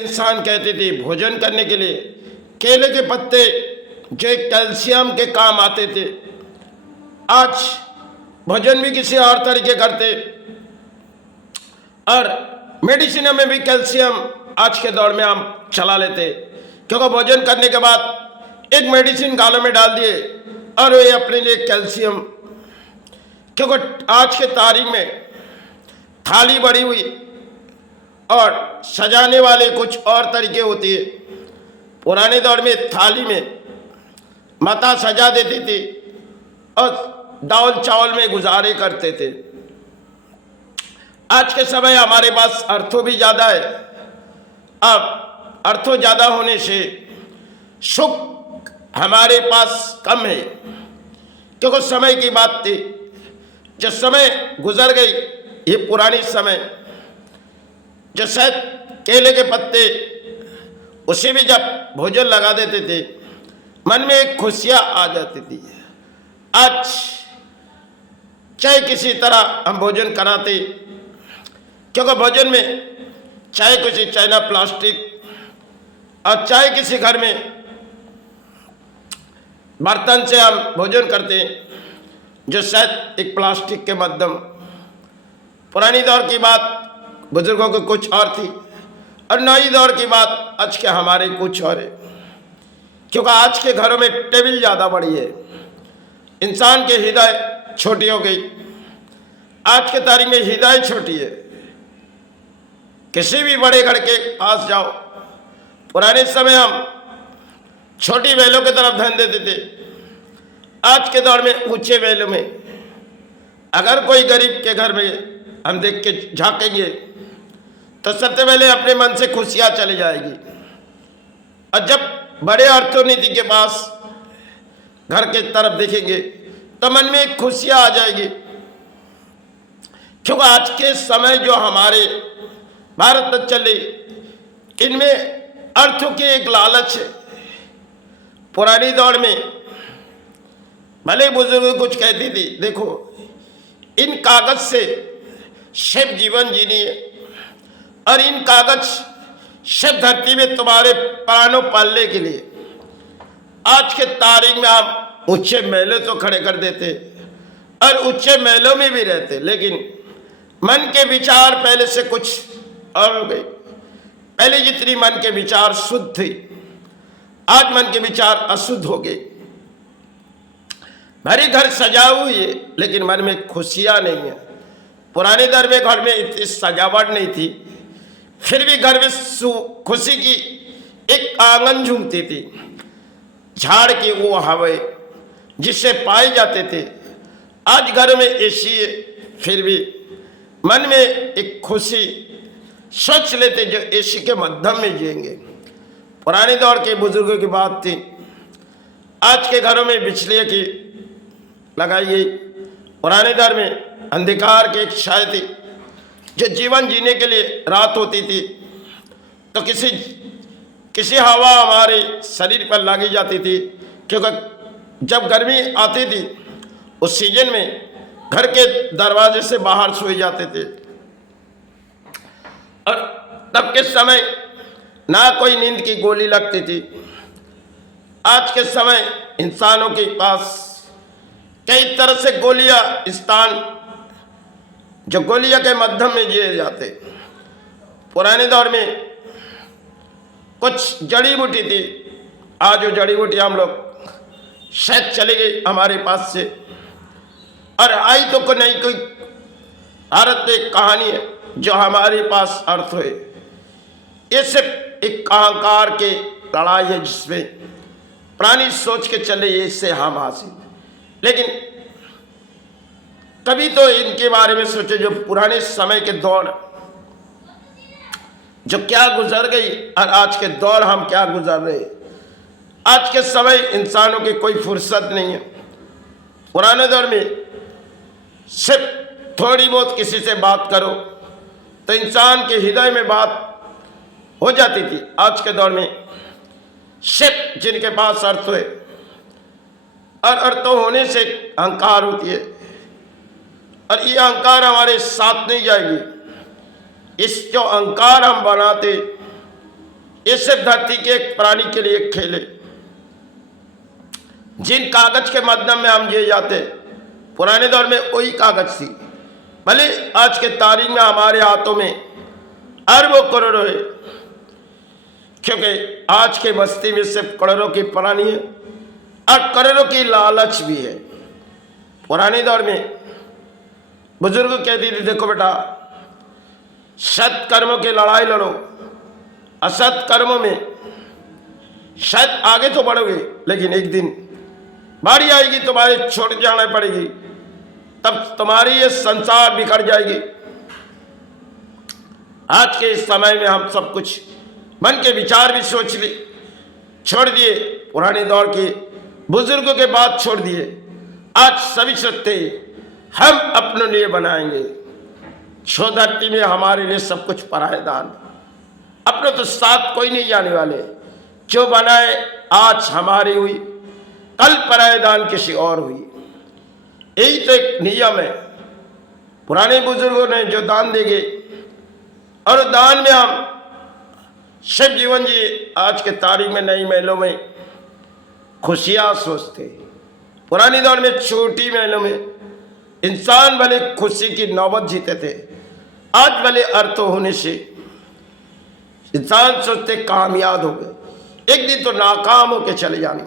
इंसान कहते थे भोजन करने के लिए केले के पत्ते जो कैल्शियम के काम आते थे, आज भोजन भी किसी और तरीके करते और मेडिसिन में भी कैल्शियम आज के दौर में हम चला लेते, क्योंकि भोजन करने के बाद एक मेडिसिन गालों में डाल दिए और वे अपने लिए कैल्शियम, क्योंकि आज के तारीख में थाली बड़ी हुई और सजाने वाले कुछ और तरीके होती है। पुराने दौर में थाली में माता सजा देती थी और दाल चावल में गुजारे करते थे। आज के समय हमारे पास अर्थों भी ज़्यादा है। अब अर्थों ज़्यादा होने से सुख हमारे पास कम है, क्योंकि समय की बात थी। जो समय गुजर गई, ये पुरानी समय, जो शायद केले के पत्ते उसे भी जब भोजन लगा देते थे मन में एक खुशियाँ आ जाती थी। आज चाहे किसी तरह हम भोजन कराते, क्योंकि भोजन में चाहे किसी चाइना प्लास्टिक और चाहे किसी घर में बर्तन से हम भोजन करते जो शायद एक प्लास्टिक के माध्यम। पुरानी दौर की बात बुजुर्गों की कुछ और थी और नई दौर की बात आज के हमारे कुछ और है, क्योंकि आज के घरों में टेबल ज़्यादा बड़ी है, इंसान की हृदय छोटी हो गई। आज के तारीख में हृदय छोटी है। किसी भी बड़े घर के पास जाओ, पुराने समय हम छोटी बैलों की तरफ ध्यान देते थे। आज के दौर में ऊंचे बैलों में अगर कोई गरीब के घर में हम देख के झांकेंगे तो सबसे पहले अपने मन से खुशियाँ चली जाएगी। और जब बड़े अर्थनीति के पास घर के तरफ देखेंगे तो मन में एक खुशियाँ आ जाएगी, क्योंकि आज के समय जो हमारे भारत में चले इनमें अर्थों की एक लालच है। पुरानी दौर में भले बुजुर्ग कुछ कहती थी, देखो इन कागज से शिव जीवन जीनी है और इन कागज शिव धरती में तुम्हारे प्राणों पालने के लिए। आज के तारीख में आप ऊंचे महलों तो खड़े कर देते और ऊंचे महलों में भी रहते, लेकिन मन के विचार पहले से कुछ और हो गए। पहले जितनी मन के विचार शुद्ध थे, आज मन के विचार अशुद्ध हो गए। भरी घर सजा हुई है लेकिन मन में खुशियाँ नहीं है। पुराने दौर में घर में इतनी सजावट नहीं थी, फिर भी घर में खुशी की एक आंगन झूमती थी। झाड़ की वो हवाएं जिससे पाए जाते थे। आज घर में एसी है, फिर भी मन में एक खुशी सोच लेते जो एसी के मध्यम में जिएंगे। पुराने दौर के बुजुर्गों की बात थी। आज के घरों में बिजली की लगाई गई। पुराने दौर में अंधकार की एक छाया थी। जो जीवन जीने के लिए रात होती थी तो किसी हवा हमारे शरीर पर लगी जाती थी, क्योंकि जब गर्मी आती थी उस सीजन में घर के दरवाजे से बाहर सोए जाते थे। और तब के समय ना कोई नींद की गोली लगती थी। आज के समय इंसानों के पास कई तरह से गोलियां स्थान जो गोलियां के माध्यम में जिए जाते। पुराने दौर में कुछ जड़ी बूटी थी, आज वो जड़ी बूटी हम लोग शायद चली गई हमारे पास से, और आई तो कोई नहीं कोई भारत में एक कहानी है जो हमारे पास अर्थ है। ये सिर्फ एक अहंकार के लड़ाई है जिसमें प्राणी सोच के चले ये इससे हम हासिल। लेकिन कभी तो इनके बारे में सोचे जो पुराने समय के दौर जो क्या गुजर गई और आज के दौर हम क्या गुजर रहे। आज के समय इंसानों की कोई फुर्सत नहीं है। पुराने दौर में सिर्फ थोड़ी बहुत किसी से बात करो तो इंसान के हृदय में बात हो जाती थी। आज के दौर में सिर्फ जिनके पास अर्थ है और अर्थ होने से अहंकार होती है, और ये अहंकार हमारे साथ नहीं जाएगी। इस जो अहंकार हम बनाते ये सिर्फ धरती के एक प्राणी के लिए खेल है। जिन कागज के माध्यम में हम जिए जाते, पुराने दौर में वही कागज थी। भले आज के तारीख में हमारे हाथों में अरबों करोड़ों है, क्योंकि आज के बस्ती में सिर्फ करोड़ों की प्राणी है और करोड़ों की लालच भी है। पुराने दौर में बुजुर्ग कहते थे, देखो बेटा, सत कर्मों की लड़ाई लड़ो, असत कर्मों में शायद आगे तो बढ़ोगे, लेकिन एक दिन बारी आएगी तुम्हारे छोड़ जाना पड़ेगी, तब तुम्हारी ये संसार बिखर जाएगी। आज के इस समय में हम सब कुछ मन के विचार भी सोच लिए, छोड़ दिए, पुराने दौर के बुजुर्गों के बात छोड़ दिए। आज सभी सत्य हम अपने लिए बनाएंगे। छो धरती में हमारे लिए सब कुछ परायदान, अपने तो साथ कोई नहीं जाने वाले। जो बनाए आज हमारी हुई, कल परायदान किसी और हुई। यही तो एक नियम है। पुराने बुजुर्गों ने जो दान देंगे और दान में हम शिव जीवन जी आज के तारीख में नई महलों में खुशियां सोचते। पुराने दौर में छोटी महलों में इंसान भले खुशी की नौबत जीते थे, आज भले अर्थ होने से इंसान सोचते कामयाब हो गए, एक दिन तो नाकाम होके चले जाने।